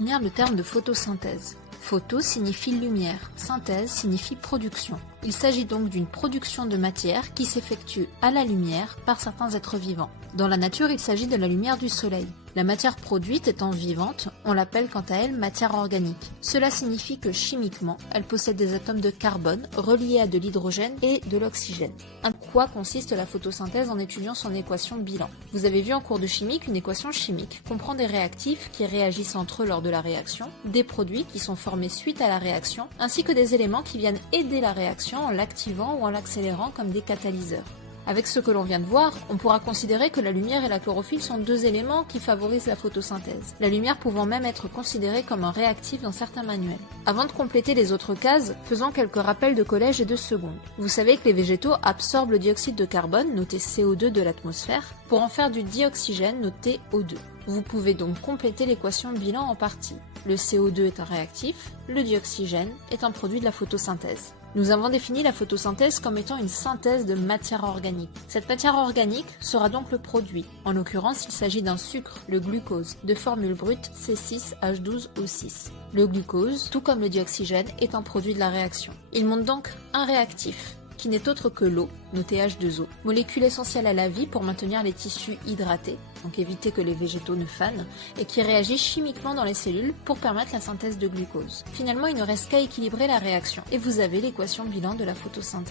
définir le terme de photosynthèse. Photo signifie lumière, synthèse signifie production. Il s'agit donc d'une production de matière qui s'effectue à la lumière par certains êtres vivants. Dans la nature, il s'agit de la lumière du soleil. La matière produite étant vivante, on l'appelle quant à elle matière organique. Cela signifie que chimiquement, elle possède des atomes de carbone reliés à de l'hydrogène et de l'oxygène. En quoi consiste la photosynthèse en étudiant son équation bilan? Vous avez vu en cours de chimie qu'une équation chimique comprend des réactifs qui réagissent entre eux lors de la réaction, des produits qui sont formés suite à la réaction, ainsi que des éléments qui viennent aider la réaction en l'activant ou en l'accélérant comme des catalyseurs. Avec ce que l'on vient de voir, on pourra considérer que la lumière et la chlorophylle sont deux éléments qui favorisent la photosynthèse, la lumière pouvant même être considérée comme un réactif dans certains manuels. Avant de compléter les autres cases, faisons quelques rappels de collège et de seconde. Vous savez que les végétaux absorbent le dioxyde de carbone, noté CO2 de l'atmosphère, pour en faire du dioxygène, noté O2. Vous pouvez donc compléter l'équation bilan en partie. Le CO2 est un réactif, le dioxygène est un produit de la photosynthèse. Nous avons défini la photosynthèse comme étant une synthèse de matière organique. Cette matière organique sera donc le produit. En l'occurrence, il s'agit d'un sucre, le glucose, de formule brute C6H12O6. Le glucose, tout comme le dioxygène, est un produit de la réaction. Il montre donc un réactif, qui n'est autre que l'eau, noté H2O, molécule essentielle à la vie pour maintenir les tissus hydratés, donc éviter que les végétaux ne fanent, et qui réagit chimiquement dans les cellules pour permettre la synthèse de glucose. Finalement, il ne reste qu'à équilibrer la réaction, et vous avez l'équation bilan de la photosynthèse.